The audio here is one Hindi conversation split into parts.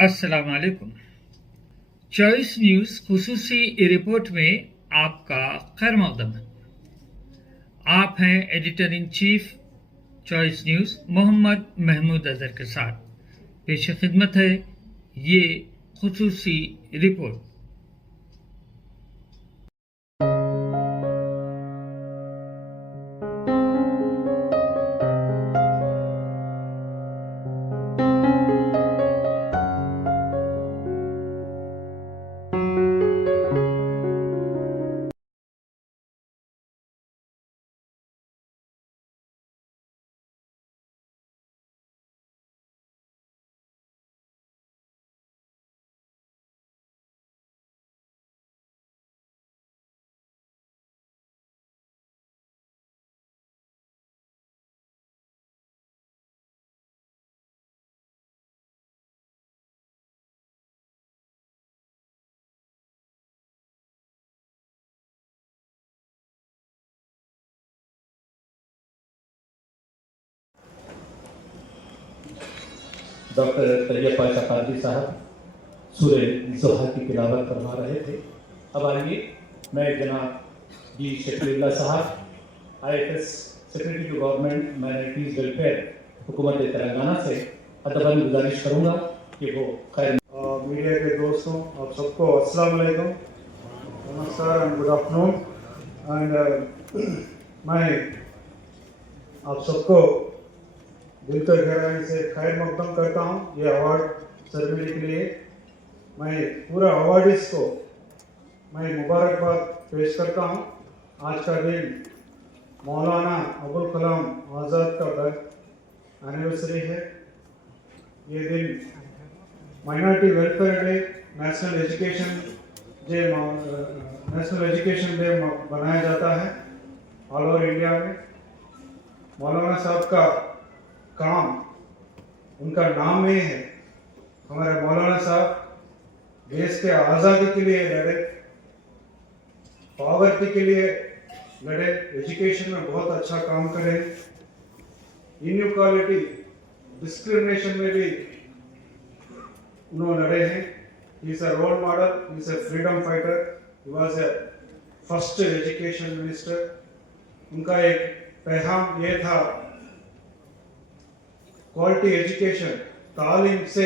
अस्सलाम वालेकुम। चॉइस न्यूज़ खुसूसी रिपोर्ट में आपका खैर मकदम है। आप हैं editor in chief Choice News Mohammad Mahmood Azhar के साथ। पेश खिदमत है ये खुसूसी रिपोर्ट। डॉक्टर तैयब पाशा कादरी साहब सूरह ज़ुहा की तिलावत फरमा रहे थे। अब आइए मैं जनाब D Shakeelullah sahab IFS secretary to government minorities welfare हुकूमत तेलंगाना से अदबन गुजारिश करूँगा कि वो खैर मीडिया के दोस्तों, आप सबको अस्सलाम वालेकुम, नमस्कार एंड गुड आफ्टरनून। एंड मैं आप सबको दिल की गहराई से खैर मकदम करता हूँ ये अवार्ड सेरेमनी के लिए। मैं पूरा अवार्डीज को मैं मुबारकबाद पेश करता हूँ। आज का दिन मौलाना अबुल कलाम आज़ाद का बर्थ एनिवर्सरी है। ये दिन minority welfare day, national education day बनाया जाता है ऑल ओवर इंडिया में। मौलाना साहब का काम उनका नाम में है। हमारे मौलाना साहब देश के आज़ादी के लिए लड़े, पॉवर्टी के लिए लड़े, एजुकेशन में बहुत अच्छा काम करे, इनइक्वालिटी डिस्क्रिमिनेशन में भी उन्होंने लड़े हैं। He is a role model, he is a freedom fighter, he was a first education minister. उनका एक पैगाम ये था, क्वालिटी एजुकेशन, तालीम से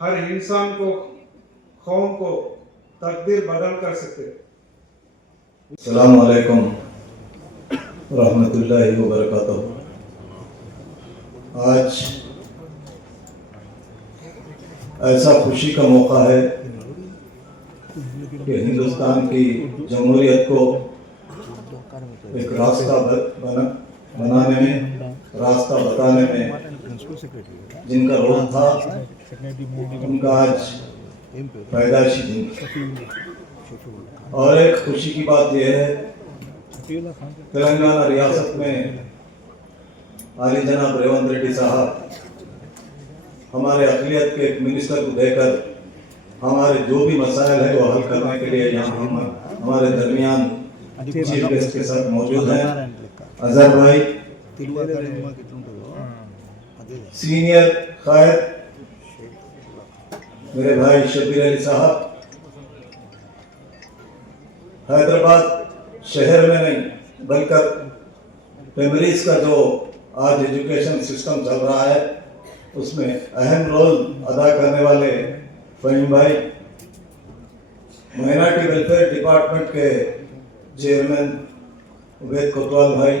हर इंसान को, कौम को तकदीर बदल कर सकते। अस्सलाम वालेकुम रहमतुल्लाहि व बरकातहू। आज ऐसा खुशी का मौका है कि हिंदुस्तान की जमहूरियत को एक रास्ता बनाने में, रास्ता बताने में जिनका रोल था, उनका आज पैदाइशी दिन। और एक खुशी की बात यह है, तेलंगाना रियासत में आली जनाब रेवंत रेड्डी साहब हमारे अक़लियत के एक मिनिस्टर को देकर हमारे जो भी मसाइल है वो हल करने के लिए यहाँ हमारे दरमियान चीफ गेस्ट के साथ मौजूद हैं। अजहर भाई, सीनियर कायद मेरे भाई शबीर अली साहब, हैदराबाद शहर में नहीं बल्कि प्राइमरीज का जो आज एजुकेशन सिस्टम चल रहा है उसमें अहम रोल अदा करने वाले फहीम भाई, माइनॉरिटी वेलफेयर डिपार्टमेंट के चेयरमैन उबैद कोतवाल भाई,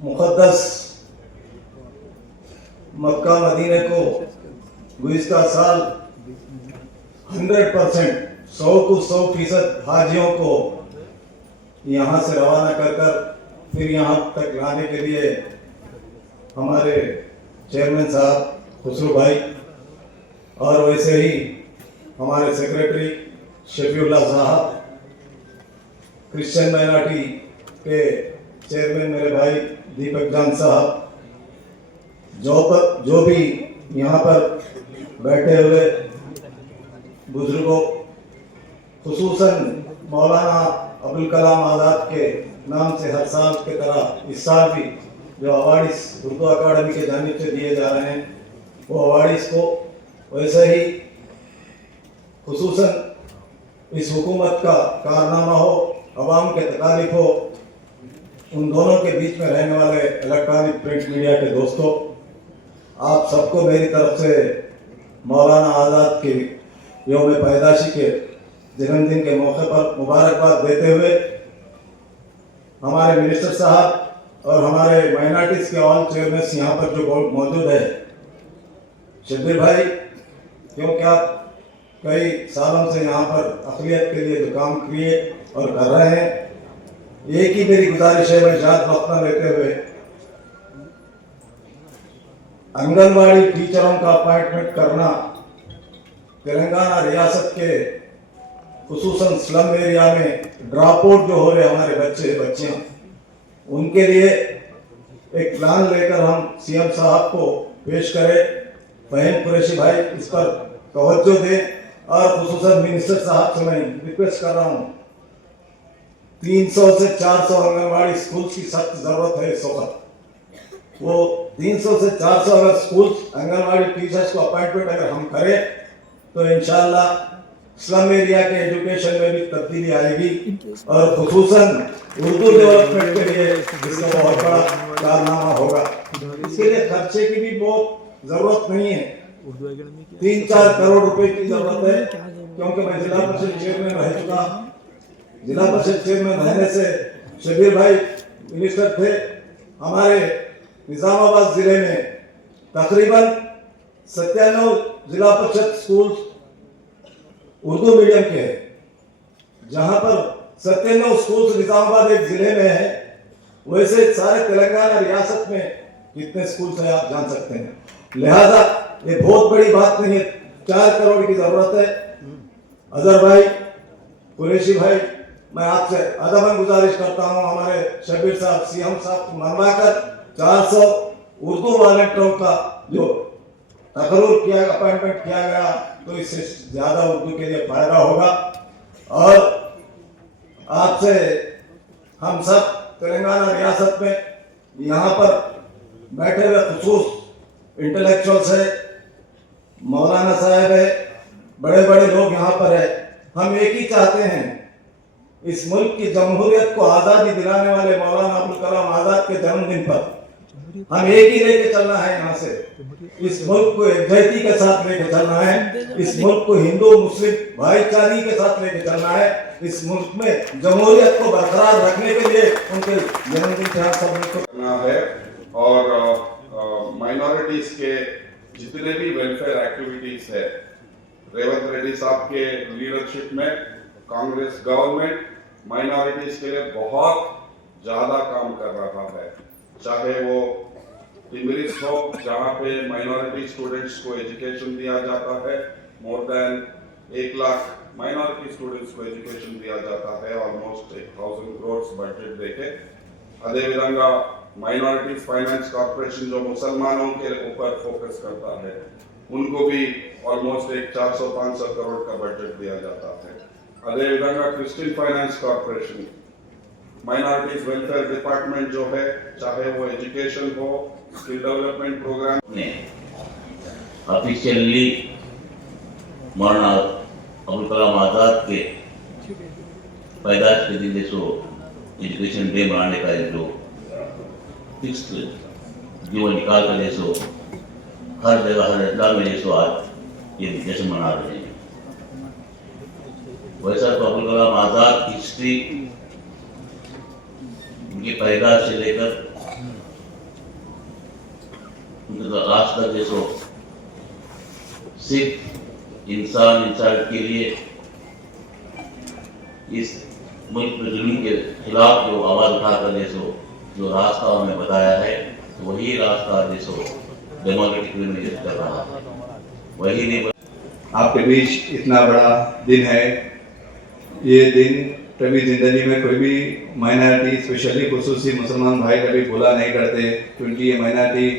मुक़द्दस मक्का मदीने को गुज़िश्ता साल 100% 100% हाजियों को यहाँ से रवाना कर फिर यहाँ तक लाने के लिए हमारे चेयरमैन साहब खुसरू भाई और वैसे ही हमारे सेक्रेटरी शफीउल्लाह साहब, क्रिश्चियन माइनॉरिटी के चेयरमैन मेरे भाई दीपक जान साहब, जो भी यहाँ पर बैठे हुए बुजुर्गों, खुसूसन मौलाना अबुल कलाम आज़ाद के नाम से हर साल की तरह इस साल भी जो अवार्ड उर्दू अकादमी के जानिब से दिए जा रहे हैं, वो अवार्डीज को, वैसे ही खुसूसन इस हुकूमत का कारनामा हो, अवाम के तकालीफ हो, उन दोनों के बीच में रहने वाले इलेक्ट्रॉनिक प्रिंट मीडिया के दोस्तों, आप सबको मेरी तरफ से मौलाना आज़ाद की यौम पैदाशी के जन्मदिन के मौके पर मुबारकबाद देते हुए हमारे मिनिस्टर साहब और हमारे माइनॉरिटीज़ के ऑल चेयरमैन यहाँ पर जो मौजूद है, शब्बीर भाई, क्योंकि आप कई सालों से यहाँ पर अक़लियत के लिए जो काम किए और कर रहे हैं, एक ही मेरी गुजारिश है, मैं ज़्यादा वक्त न लेते हुए आंगनबाड़ी टीचरों का अपॉइंटमेंट करना तेलंगाना रियासत के खुसूसन स्लम एरिया में ड्रॉप आउट जो हो रहे हमारे बच्चियां, उनके लिए एक प्लान लेकर हम सीएम साहब को पेश करें। बहन कुरैशी भाई इस पर तवज्जो दें और खुसूसन मिनिस्टर साहब से मैं रिक्वेस्ट कर रहा हूँ, 300 से 400 आंगनबाड़ी स्कूल की सख्त जरूरत है इस वक्त। वो 300 से 400 अगर स्कूल आंगनबाड़ी टीचर्स को अपॉइंटमेंट अगर हम करें तो इंशाल्लाह स्लम एरिया के एजुकेशन में भी तब्दीली आएगी और खुसूसन उर्दू डेवलपमेंट के लिए इसका बहुत बड़ा कारनामा होगा। इसके लिए खर्चे की भी बहुत जरूरत नहीं है, 3-4 करोड़ रुपए की जरूरत है, क्योंकि मैं जिला परिषद चेयरमैन रह चुका। जिला परिषद चेयरमैन रहने से शब्बीर भाई मिनिस्टर थे। हमारे निजामाबाद जिले में तकरीबन 97 जिला परिषद स्कूल उर्दू मीडियम के हैं, जहां पर 97 स्कूल निजामाबाद एक जिले में है, वैसे सारे तेलंगाना रियासत में कितने स्कूल है आप जान सकते हैं। लिहाजा ये बहुत बड़ी बात नहीं है, 4 करोड़ की जरूरत है। अजहर भाई, कुरैशी भाई, मैं आपसे अदबन गुजारिश करता हूं, हमारे शब्बीर साहब सीएम साहब को मनवाकर 400 उर्दू वॉलंटियरों का जो तकरूर किया, अपॉइंटमेंट किया गया, तो इससे ज्यादा उर्दू के लिए फायदा होगा। और आपसे हम सब तेलंगाना रियासत में यहाँ पर बैठे हुए खुसूस इंटेलेक्चुअल्स है, मौलाना साहब है, बड़े बड़े लोग यहाँ पर है, हम एक ही चाहते हैं, इस मुल्क की जमहूरियत को आज़ादी दिलाने वाले मौलाना अबुल कलाम आज़ाद के जन्मदिन पर हम एक ही लेके चलना है। यहाँ से इस मुल्क को एकजुटता के साथ लेके चलना है, इस मुल्क को हिंदू मुस्लिम भाईचारे के साथ लेके चलना है, इस मुल्क में जमहूरियत को बरकरार रखने के लिए उनके जन्मदिन पे हम सब को करना है। और माइनॉरिटीज के जितने भी वेलफेयर एक्टिविटीज है, रेवंत रेड्डी साहब के लीडरशिप में कांग्रेस गवर्नमेंट माइनॉरिटीज के लिए बहुत ज्यादा काम कर रहा है। चाहे वो टिमरिस हो, जहाँ पे माइनॉरिटी स्टूडेंट्स को एजुकेशन दिया जाता है, more than 1 lakh minority students को एजुकेशन दिया जाता है, ऑलमोस्ट 1000 crores बजट देके। अदे विधंगा माइनॉरिटीज फाइनेंस कॉर्पोरेशन जो मुसलमानों के ऊपर फोकस करता है, उनको भी ऑलमोस्ट 400-500 करोड़ का बजट दिया जाता है। अदे विधंगा Christian finance corporation, minorities welfare department जो है, चाहे वो एजुकेशन हो, स्किल डेवलपमेंट प्रोग्राम ने ऑफिशियली मौलाना अबुल कलाम आज़ाद के पैदाश के दिन जो एजुकेशन डे मनाने का जो फिक्स जो निकाल कर जैसो हर जगह हर अड्डा में जैसो आज ये जश्न मना रहे हैं। वैसा तो अबुल कलाम आज़ाद की हिस्ट्री उनकी पैदाश से लेकर आज तक जैसो सिर्फ इंसान के लिए इस मुल्क में जुल्म के खिलाफ जो आवाज उठाकर जैसो जो रास्ता हमें बताया है, तो वही रास्ता जैसो डेमोक्रेटिक वे में कर रहा है, वही नहीं। आपके बीच इतना बड़ा दिन है, ये दिन कभी जिंदगी में कोई भी माइनॉरिटी स्पेशली खुसूसी मुसलमान भाई कभी भूला नहीं करते, क्योंकि ये माइनॉरिटी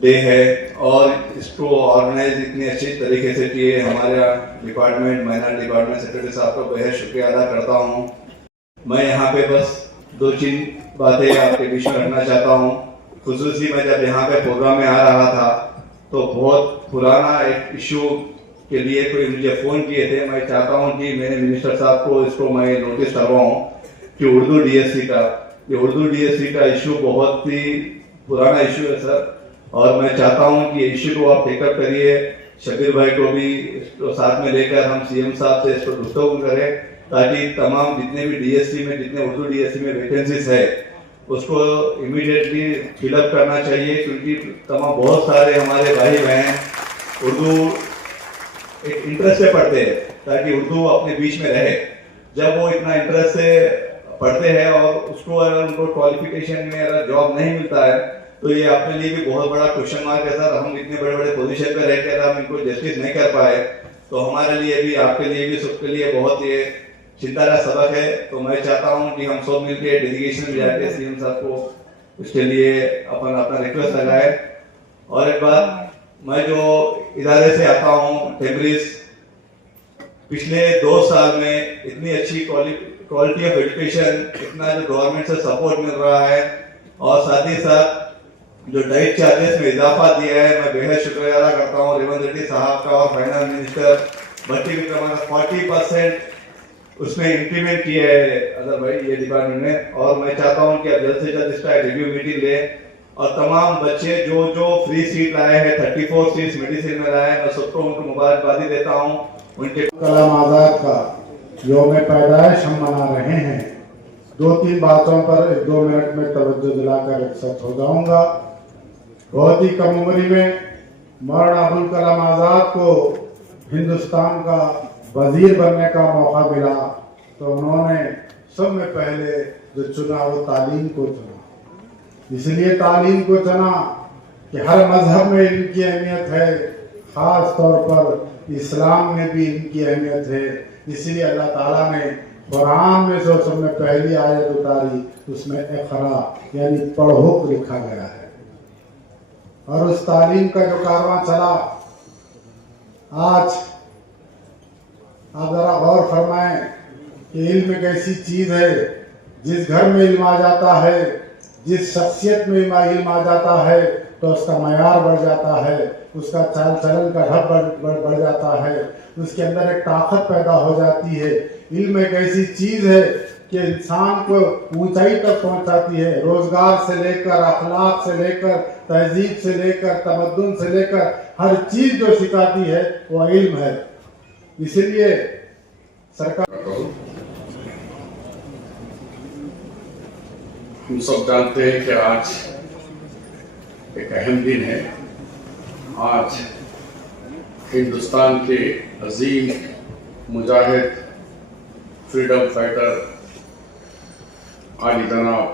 डे है और इसको ऑर्गेनाइज इतनी अच्छी तरीके से किए हमारे डिपार्टमेंट माइनॉरिटी डिपार्टमेंट सेक्रेटरी साहब का बेहद शुक्रिया अदा करता हूँ। मैं यहाँ पे बस 2-3 बातें आपके बीच में रखना चाहता हूँ। खुसूसी मैं जब यहाँ पे प्रोग्राम में आ रहा था तो बहुत पुराना एक इशू के लिए कोई मुझे फ़ोन किए थे। मैं चाहता हूं कि मेरे मिनिस्टर साहब को इसको मैं नोटिस करवाऊं कि उर्दू डीएससी का इशू बहुत ही पुराना इशू है सर, और मैं चाहता हूं कि ये इशू को आप टेकअप करिए, शबीर भाई को भी इसको साथ में लेकर हम सीएम साहब से इसको गुफ्तगू करें, ताकि तमाम जितने भी डीएससी में, जितने उर्दू डीएससी में वैकेंसीज है उसको इमीडिएटली फिलअप करना चाहिए, क्योंकि तमाम बहुत सारे हमारे भाई बहन उर्दू एक इंटरेस्ट से पढ़ते हैं, ताकि उर्दू अपने बीच में रहे। जब वो इतना इंटरेस्ट से पढ़ते हैं और उसको अगर उनको क्वालिफिकेशन में अगर जॉब नहीं मिलता है तो ये अपने लिए भी बहुत बड़ा क्वेश्चन मार्क है सर। हम इतने बड़े बड़े पोजीशन पर रहकर हम इनको जस्टिस नहीं कर पाए तो हमारे लिए भी, आपके लिए भी, सबके लिए बहुत ये चिंता का सबक है। तो मैं चाहता हूं कि हम सब मिलकर डेलीगेशन में जाके सीएम साहब को उसके लिए अपना रिक्वेस्ट लगाए। और एक बात, मैं जो इदारे से आता हूं टेम्ब्रिज, पिछले 2 साल में इतनी अच्छी क्वालिटी ऑफ एजुकेशन, इतना जो गवर्नमेंट से सपोर्ट मिल रहा है, और साथ ही साथ जो डाइट चार्जेस में इजाफा दिया है, मैं बेहद शुक्रिया अदा करता हूँ रेवंत रेड्डी साहब का और फाइनेंस मिनिस्टर भट्टी विक्रमार्का 40% उसमें इंप्लीमेंट किया है अदर भाई ये डिपार्टमेंट में। और मैं चाहता हूँ कि आप जल्द से जल्द इसका रिव्यू मीटिंग लें और तमाम बच्चे जो फ्री सीट लाए हैं, 34 सीट्स मेडिसिन में लाए हैं, मैं सबको उनको मुबारकबादी देता हूँ। उनके कलाम आज़ाद का यौम पैदाइश हम मना रहे हैं। 2-3 बातों पर 1-2 मिनट में तवज्जो दिलाकर रिक्शत हो जाऊंगा। बहुत ही कम उम्र में मौलाना अबुल कलाम आज़ाद को हिंदुस्तान का वजीर बनने का मौका मिला तो उन्होंने सब में पहले जो चुना वो तालीम को चुना। इसलिए तालीम को चुना कि हर मजहब में इनकी अहमियत है, ख़ास तौर पर इस्लाम में भी इनकी अहमियत है। इसलिए अल्लाह ताला ने कुरान में जो सब में पहली आयत उतारी उसमें इक़रा यानी पढ़ो लिखा गया है। और उस तालीम का जो कारवां चला, आज आप जरा गौर फरमाएं कि इल्म एक ऐसी चीज है, जिस घर में इल्म आ जाता है, जिस शख्सियत में इल्म आ जाता है तो उसका मयार बढ़ जाता है, उसका चाल चलन का ढब बढ़ जाता है, उसके अंदर एक ताकत पैदा हो जाती है। इल्म एक ऐसी चीज है कि इंसान को ऊंचाई तक पहुंचाती है, रोजगार से लेकर, अखलाक से लेकर, तहजीब से लेकर, तमद्दुन से लेकर हर चीज जो सिखाती है वो इल्म है। इसलिए सरकार, हम सब जानते हैं कि आज एक अहम दिन है। आज हिंदुस्तान के अजीम मुजाहिद, फ्रीडम फाइटर आली जनाब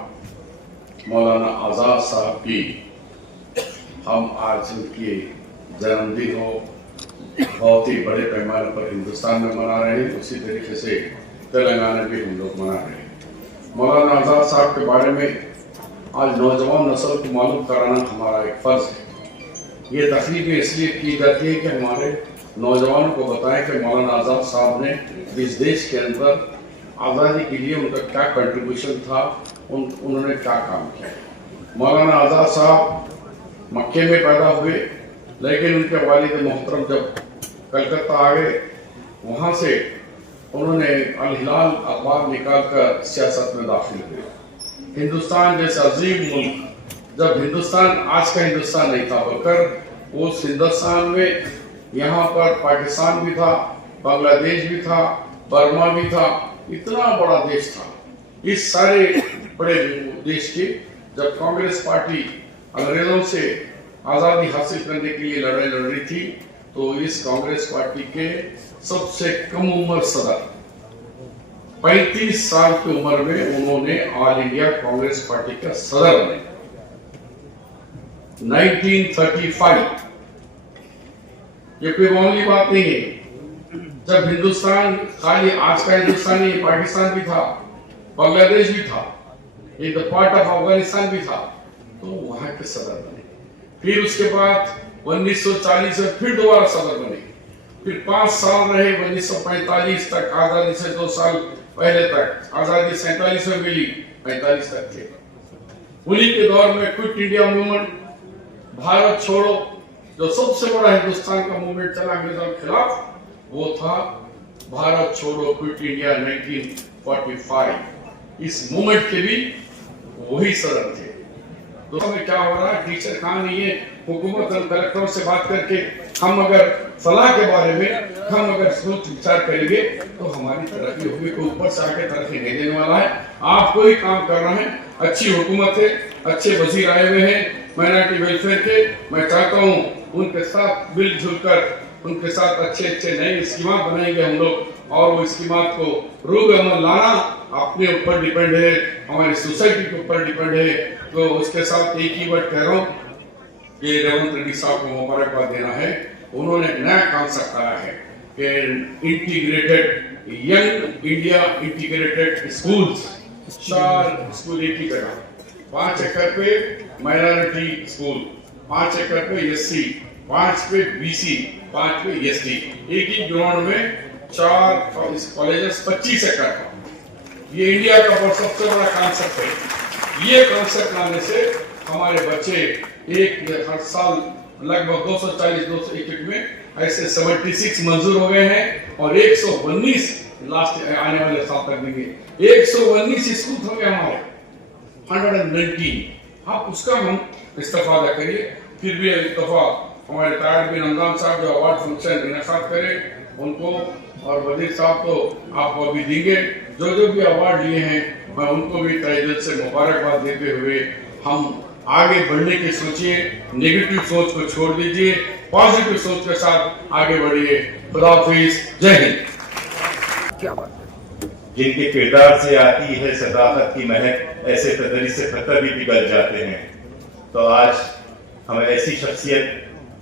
मौलाना आज़ाद साहब की हम आज उनकी जन्मदिन हो बहुत ही बड़े पैमाने पर हिंदुस्तान में मना रहे हैं। उसी तरीके से तेलंगाना भी हम लोग मना रहे हैं। मौलाना आज़ाद साहब के बारे में आज नौजवान नस्ल को मालूम कराना हमारा एक फ़र्ज़ है। ये तकरीबें इसलिए की जाती है कि हमारे नौजवानों को बताएं कि मौलाना आज़ाद साहब ने इस देश के अंदर आज़ादी के लिए उनका क्या कंट्रीब्यूशन था, उन्होंने क्या काम किया। मौलाना आज़ाद साहब मक्के में पैदा हुए, लेकिन उनके वालिद मोहतरम जब कलकत्ता आ गए, वहाँ से उन्होंने अल हिलाल अखबार निकाल कर सियासत में दाखिल हुए। हिंदुस्तान जैसा अजीम मुल्क, जब हिंदुस्तान आज का हिंदुस्तान नहीं था, बल्कि उस हिंदुस्तान में यहाँ पर पाकिस्तान भी था, बांग्लादेश भी था, बर्मा भी था, इतना बड़ा देश था। इस सारे बड़े देश के जब कांग्रेस पार्टी अंग्रेजों से आज़ादी हासिल करने के लिए लड़ाई लड़ रही थी, तो इस कांग्रेस पार्टी के सबसे कम उम्र सदर 35 साल की उम्र में उन्होंने ऑल इंडिया कांग्रेस पार्टी का सदर बने 1935। ये कोई मामूली बात नहीं है। जब हिंदुस्तान खाली आज का हिंदुस्तान नहीं, पाकिस्तान भी था, बांग्लादेश भी था, एक पार्ट ऑफ अफगानिस्तान भी था, तो वहां के सदर बने। फिर उसके बाद 1940 में फिर दोबारा सदर बने, फिर 5 साल रहे 1945 तक, आजादी से 2 साल पहले तक। आजादी 47 में मिली, 45 तक थे। उन्हीं के दौर में क्विट इंडिया मूवमेंट, भारत छोड़ो, जो सबसे बड़ा हिंदुस्तान का मूवमेंट चला अंग्रेजों के खिलाफ, वो था भारत छोड़ो क्विट इंडिया 1945। इस मूवमेंट के भी वही सदन थे। दोस्तों में क्या हो रहा है, टीचर कहाँ नहीं है, हुकूमत और कलेक्टरों से बात करके हम अगर फलाह के बारे में हम अगर सोच विचार करेंगे तो हमारी तरक्की होगी। कोई ऊपर से आके तरक्की नहीं देने वाला है। आप कोई काम कर रहे हैं, अच्छी हुकूमत है, अच्छे वजीर आए हुए हैं माइनॉरिटी वेलफेयर के। मैं चाहता हूँ उनके साथ मिलजुल कर उनके साथ अच्छे अच्छे नए स्कीम बनाएंगे हम लोग, और वो स्कीम को रूब अमल लाना अपने ऊपर डिपेंड है, हमारी सोसाइटी के ऊपर डिपेंड है। तो उसके साथ एक ही वर्ड कह रहा हूँ कि रेवंत रेड्डी साहब को मुबारकबाद देना है। उन्होंने एक नया कॉन्सेप्ट लाया है कि integrated young India integrated schools. 4 school एक ही जगह, 5 एकड़ पे माइनॉरिटी स्कूल, 5 एकड़ पे एससी, 5 पे बीसी, 5 पे एसटी, एक ही ग्राउंड में 4 कॉलेजेस 25 एकड़ का। ये इंडिया का बहुत सबसे बड़ा कॉन्सेप्ट है। ये कॉन्सेप्ट लाने से हमारे बच्चे हर साल लगभग 240-221 में ऐसे 76 मंजूर हो गए हैं और 119 लास्ट आने वाले साल तक देंगे। 119 स्कूल होंगे हमारे, 119। आप उसका हम इस्तेफादा करिए। फिर भी एक दफा हमारे तारिक बिन हमदान साहब जो अवार्ड फंक्शन इनेकाद करें उनको, और वजीर साहब तो आपको अभी देंगे। जो भी अवार्ड लिए हैं मैं उनको भी तहे दिल से मुबारकबाद देते हुए हम आगे बढ़ने की सोचिए, नेगेटिव सोच को छोड़ दीजिए, पॉजिटिव सोच के साथ आगे बढ़िए। खुदा हाफिज, जय हिंद। क्या बात है। जिनके किरदार से आती है सदाकत की महक, ऐसे तदरीस से खतर भी पिघल जाते हैं। तो आज हम ऐसी शख्सियत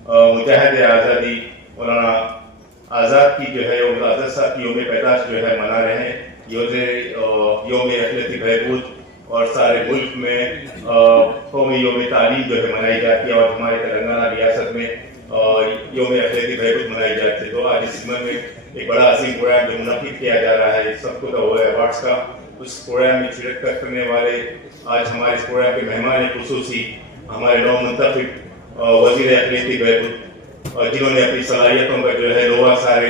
मुजाहिद आज़ादी मौलाना आज़ाद की जो है आज़ाद साहब की योम पैदाश जो है मना रहे हैं। योम अखिलती बहबूद और सारे मुल्क में कौमी योम तालीम जो है मनाई जाती है, और हमारे तेलंगाना रियासत में योम अखिलती बहबूद मनाई जाती है। तो आज इस समय में एक बड़ा अजीम प्रोग्राम जो मुनक़िद किया जा रहा है सबको तो हुआ है अवार्ड्स का, उस प्रोग्राम में शिरकत करने वाले आज हमारे इस प्रोग्राम के मेहमान खुसूसी हमारे नौ मुंतखब वज़ीर अखिलती बहबूद, जिन्होंने अपनी सलाहियतों का जो है लोहा सारे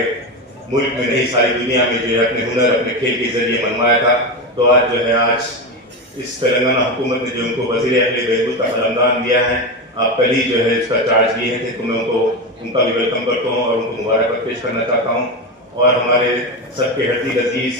मुल्क में नहीं सारी दुनिया में जो है अपने हुनर अपने खेल के जरिए मनवाया था। तो आज जो है आज इस तेलंगाना हुकूमत ने जो उनको वज़ीर अखिलती बहबूद का कलमदान दिया है, आप कल ही जो है इसका चार्ज लिए थे, तो मैं उनका भी वेलकम करता हूँ और उनको मुबारकबाद पेश करना चाहता हूँ। और हमारे सबके हर्दी अजीज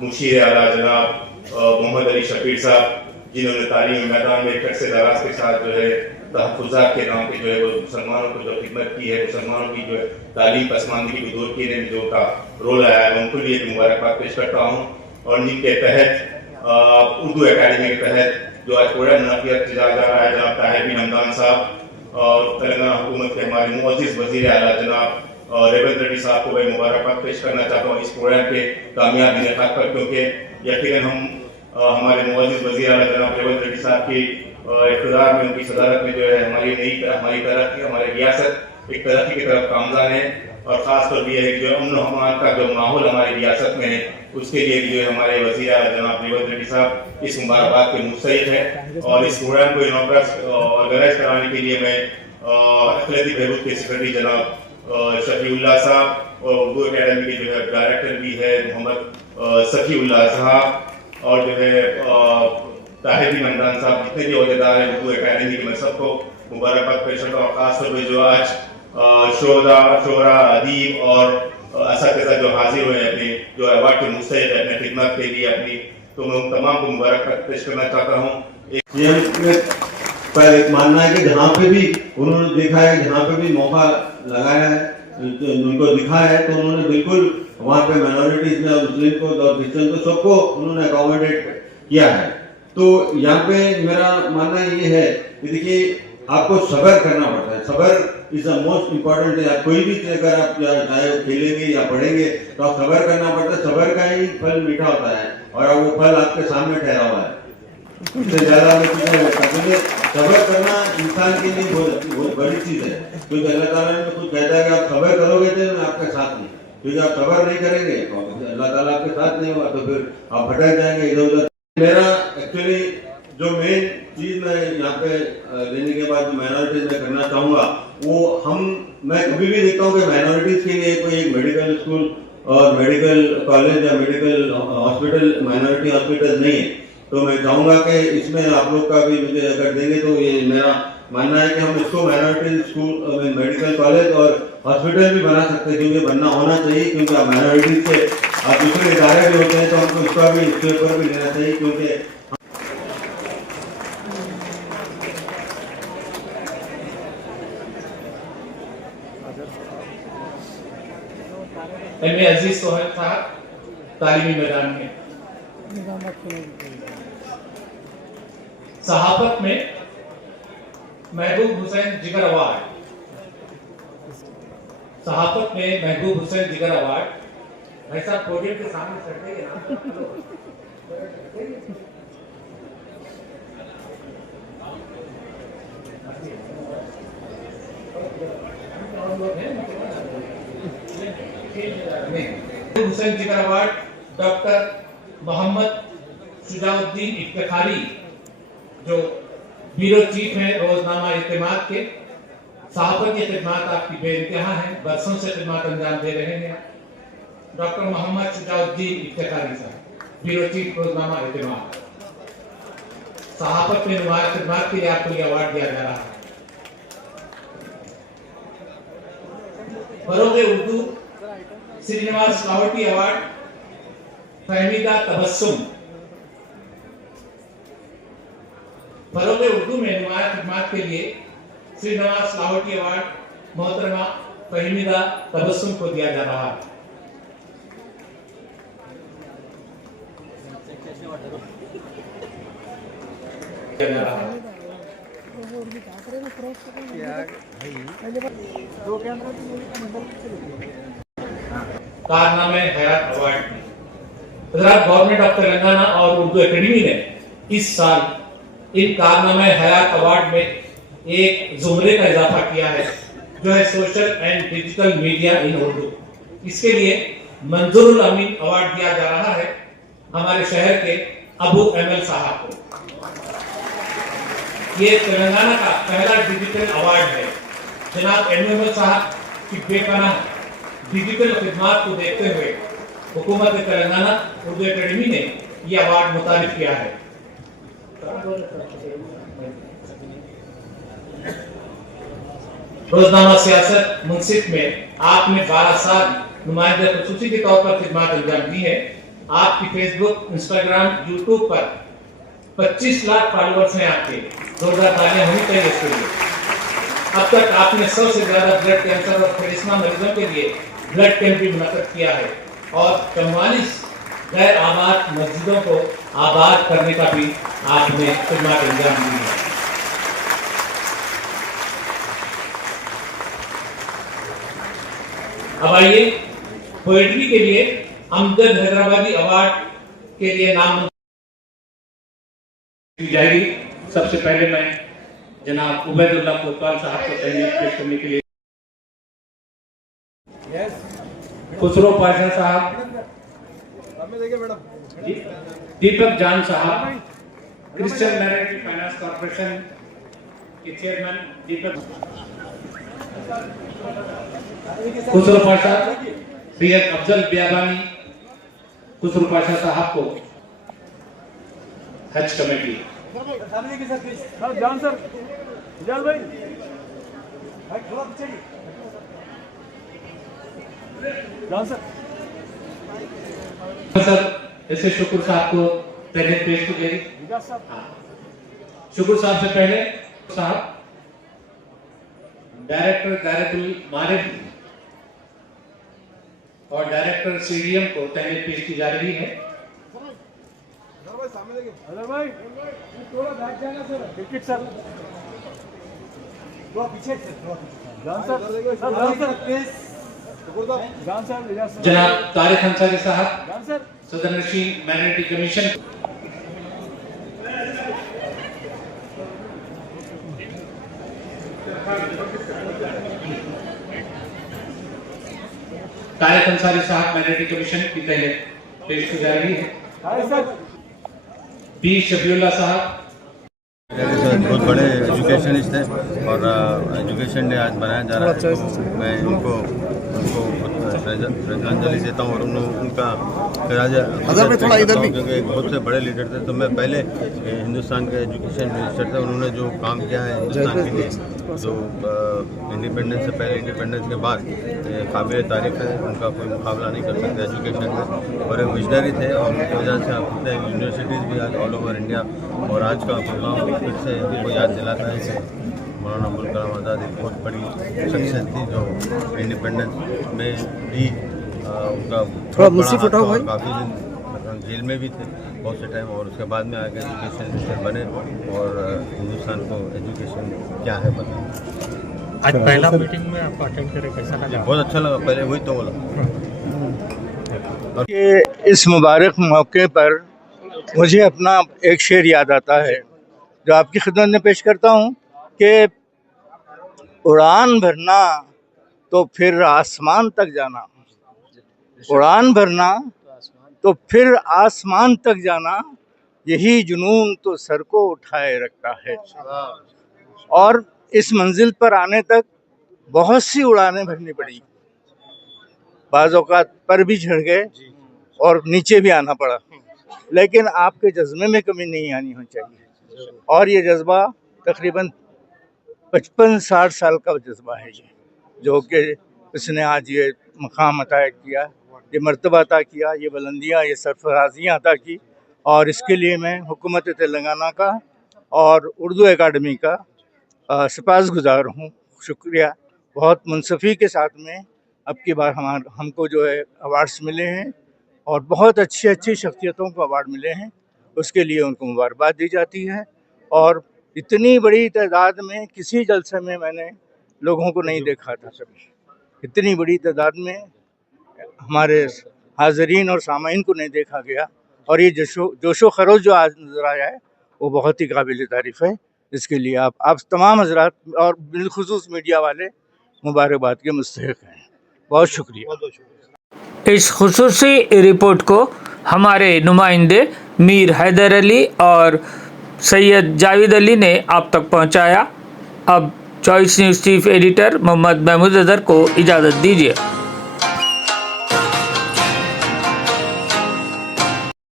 मुशीर आला जनाब मोहम्मद अली शफीर साहब, जिन्होंने तालीमी मैदान में एक से दराज के साथ जो है तहफ़्फ़ुज़ात के नाम पे जो है वो मुसलमानों को जो खिदमत की है, मुसलमानों की जो है तालीम पसमानदगी को दूर करने में जो उनका रोल आया है, उनको लिए मुबारकबाद पेश करता हूँ। और जिनके तहत उर्दू अकेडमी के तहत जो आज प्रोग्राम मुनक़्क़िद किया जा रहा है, जनाब ताहिर बिन हमदान साहब और तेलंगाना हुकूमत के हमारे मुअज़्ज़िज़ वज़ीर आला जनाब रेवंत रेड्डी साहब को मैं मुबारकबाद पेश करना चाहता हूँ इस प्रोग्राम के कामयाब इनेकाद पर, क्योंकि यकीनन हम हमारे मुअज़्ज़िज़ वज़ीर आला जनाब रेवंत रेड्डी साहब की इक़्तिदार में उनकी सदारत में जो है हमारी तरक्की हमारी रियासत एक तरक्की की तरफ गामज़ान है। और ख़ास तौर पर यह है कि जो अमन अमान का जो माहौल हमारी रियासत में है उसके लिए भी जो है हमारे वज़ीर आला जनाब रेवंत रेड्डी साहब इस मुबारकबाद के मुस्तहिक़ है। और इस प्रोग्राम को ऑर्गेनाइज कराने के लिए मैं अखिलती बहबूद के सेक्रेटरी जनाब शफीउल्लाह साहब और उर्दू अकेडमी के जो है डायरेक्टर भी है मोहम्मद सफ़ीउल्लाह साहब और जो है ताहिर बिन हमदान साहब, जितने भी अहदेदार हैं उर्दू अकेडमी के, मैं सबको मुबारकबाद पेश करता हूँ। और ख़ासतौर पर जो आज शोरा अदीब और असातिज़ा जो हाजिर हुए अपने जो अवार्ड के मुस्तहिक़ अपने खिदमत के लिए अपनी, तो मैं उन तमाम को मुबारकबाद पेश करना चाहता हूँ। पर एक मानना है कि जहाँ पे भी उन्होंने देखा है, जहाँ पे भी मौका लगाया है, उनको दिखा है, तो उन्होंने बिल्कुल वहाँ पे माइनॉरिटीज में मुस्लिम को और क्रिश्चियन को सबको उन्होंने अकोमोडेट किया है। तो यहाँ पे मेरा मानना ये है कि देखिए आपको सब्र करना पड़ता है। सब्र इज द मोस्ट इम्पोर्टेंट है। आप कोई भी चीज अगर आप चाहे खेलेंगे या पढ़ेंगे तो आप सब्र करना पड़ता है। सब्र का ही फल मीठा होता है और वो फल आपके सामने ठहरा हुआ है, इससे ज्यादा में कुछ नहीं होता। क्योंकि सब्र करना इंसान के लिए बहुत बड़ी चीज है, क्योंकि अल्लाह ताला ने कुछ कहता है कि आप सब्र करोगे तो मैं आपके साथ नहीं, क्योंकि आप सब्र नहीं करेंगे तो अल्लाह ताला आपके साथ नहीं होगा, तो फिर आप भटक जाएंगे इधर उधर। मेरा एक्चुअली जो मेन चीज मैं यहाँ पे लेने के बाद माइनॉरिटीज में करना चाहूंगा वो मैं कभी भी देखता हूँ कि माइनॉरिटीज के लिए कोई एक मेडिकल स्कूल और मेडिकल कॉलेज या मेडिकल हॉस्पिटल माइनॉरिटी हॉस्पिटल नहीं है। तो मैं चाहूँगा कि इसमें आप लोग का भी मुझे अगर देंगे तो ये मेरा मानना है कि हम इसको माइनॉरिटी स्कूल मेडिकल कॉलेज और हॉस्पिटल भी बना सकते हैं, क्योंकि बनना होना चाहिए, क्योंकि आप माइनॉरिटी से आप दूसरे इदारे भी होते हैं तो हमको इसका भी इसके ऊपर भी लेना चाहिए, क्योंकि अजीज सोहेल साहब तालीमी मैदान में सहाफत में महबूब हुसैन जिगर अवार्ड, सहाफत में महबूब हुसैन जिगर अवार्ड। ऐसा पोडियम के सामने चढ़ते ना हुसैन जिगर अवार्ड डॉक्टर मोहम्मद शुजाउद्दीन इफ्तिखारी, जो ब्यूरो चीफ हैं रोजनामा इत्तेमाद के। सहाफत की खिदमत आपकी बेइंतहा है, बरसों से खिदमत अंजाम दे रहे हैं। डॉक्टर मोहम्मद शुजाउद्दीन इफ्तिखारी साहब, ब्यूरो चीफ रोजनामा इत्तेमाद। सहाफत में नुमाया खिदमत के लिए आपको ये अवार्ड दिया जा रहा है। फरोगे उर्दू श्रीनिवास लाहौटी अवार्ड फहमीदा तबस्सुम। फरोगे उर्दू में नुमाया खिदमत के लिए श्रीनिवास लाहौटी अवार्ड मोहतरमा फहमीदा तबस्सुम को दिया जा रहा है। कारनामे हयात अवार्ड गवर्नमेंट ऑफ तेलंगाना और उर्दू एकेडमी ने इस साल इन कारनामे हयात अवार्ड में एक जुमरे का इजाफा किया है, जो है सोशल एंड डिजिटल मीडिया इन उर्दू। इसके लिए मंजूरुल अमीन अवार्ड दिया जा रहा है हमारे शहर के अबू एमएल साहब को। ये तेलंगाना का पहला डिजिटल अवार्ड है। जनाब एमएल साहब की बेपनाह डिजिटल खिदमत को देखते हुए हुकूमत तेलंगाना उर्दू एकेडमी ने यह अवार्ड मुतारिफ किया है। रोजनामा सियासत मुंसिफ में आपने 12 साल नुमाइंदे खुसूसी के तौर पर खिदमत अंजाम दी है। आपकी फेसबुक, इंस्टाग्राम, यूट्यूब पर 25 लाख फॉलोअर्स हैं आपके। जोरदार तालियां होनी चाहिए इसके लिए। अब तक आपने 100 से ज्यादा ब्लड कैंसर और थैलेसीमिया मरीजों के लिए ब्लड कैंप भी मुनक्किद किया है और 44 गैर आबाद मस्जिदों को आबाद करने का भी आपने खिदमत अंजाम दी है। अब आइए पोएट्री के लिए अमजद हैदराबादी अवार्ड के लिए नाम जाएगी। सबसे पहले मैं जनाब उबैदुल्लाह कोतवाल साहब को तहनीत पेश करने के लिए खुसरो पाशा साहब, दीपक जान साहब, क्रिश्चियन मैरिटी फाइनेंस कॉर्पोरेशन के चेयरमैन दीपक, खुसरो पाशा, सैयद अफजल बियाबानी खुसरो पाशा साहब को हज कमेटी, सर ऐसे शुक्र साहब को पहले पेश की गई। शुक्र साहब से पहले साहब डायरेक्टर दायरतुल मारिफ और डायरेक्टर सीडीएम को तहनीत पेश की जा रही है। जनाब तारिक अंसारी साहब, सदर नशीन माइनॉरिटी कमीशन, तारिक अंसारी साहब माइनॉरिटी कमीशन की तहत पेश की जा रही है। बी शफीउल्लाह साहब, बहुत बड़े एजुकेशनिस्ट हैं और एजुकेशन डे आज मनाया जा रहा है, तो मैं उनको श्रद्धांजलि देता हूँ और उनका क्योंकि एक बहुत से बड़े लीडर थे। तो मैं पहले हिंदुस्तान के एजुकेशन मिनिस्टर थे, उन्होंने जो काम किया है हिंदुस्तान के लिए, जो इंडिपेंडेंस से पहले इंडिपेंडेंस के बाद काबिल तारीफ है, उनका कोई मुकाबला नहीं कर सकते एजुकेशन में, और एक विजनरी थे और उनकी वजह से अपने यूनिवर्सिटीज़ भी आज ऑल ओवर इंडिया और आज का प्रोग्राम फिर से उनको याद दिलाता है कि मौलाना अबुल कलाम आज़ाद एक बहुत बड़ी शख्सियत थी जो इंडिपेंडेंस में भी उनका थोड़ा मुसीबत उठा हुआ, काफ़ी दिन जेल में भी थे बहुत से टाइम, और उसके बाद में आगे एजुकेशन मिनिस्टर बने और हिंदुस्तान को एजुकेशन क्या है बताएं। आज पहला मीटिंग में आपको अटेंड करके कैसा लगा? बहुत अच्छा लगा, पहले वही तो बोला। इस मुबारक मौके पर मुझे अपना एक शेर याद आता है जो आपकी खिदमत में पेश करता हूँ कि उड़ान भरना तो फिर आसमान तक जाना, उड़ान भरना तो फिर आसमान तक जाना, यही जुनून तो सर को उठाए रखता है। और इस मंजिल पर आने तक बहुत सी उड़ानें भरनी पड़ी, बाज़ औक़ात पर भी चढ़ गए और नीचे भी आना पड़ा, लेकिन आपके जज्बे में कमी नहीं आनी होनी चाहिए। और ये जज्बा तकरीबन 55-60 साल का जज्बा है ये, जो कि उसने आज ये मकाम अता किया, ये मर्तबा अता किया, ये बुलंदियाँ, ये सरफराजियाँ अता की। और इसके लिए मैं हुकूमत तेलंगाना का और उर्दू एकेडमी का सपासगुजार हूँ, शुक्रिया। बहुत मुनसफ़ी के साथ में अब की बार हमको जो है अवार्ड्स मिले हैं और बहुत अच्छी अच्छी शख्सियतों को अवार्ड मिले हैं, उसके लिए उनको मुबारकबाद दी जाती है। और इतनी बड़ी तादाद में किसी जलसे में मैंने लोगों को नहीं देखा था कभी, इतनी बड़ी तादाद में हमारे हाज़रीन और सामाइन को नहीं देखा गया, और ये जोशो खरोश जो आज नज़र आया है वो बहुत ही काबिल तारीफ़ है। इसके लिए आप तमाम हज़रात और बिलखुसूस मीडिया वाले मुबारकबाद के मुस्तहिक़ हैं। बहुत शुक्रिया। इस खुसूसी रिपोर्ट को हमारे नुमाइंदे मीर हैदर अली और सैयद जावेद अली ने आप तक पहुंचाया। अब Choice News chief editor Mohammad Mahmood Azhar को इजाज़त दीजिए।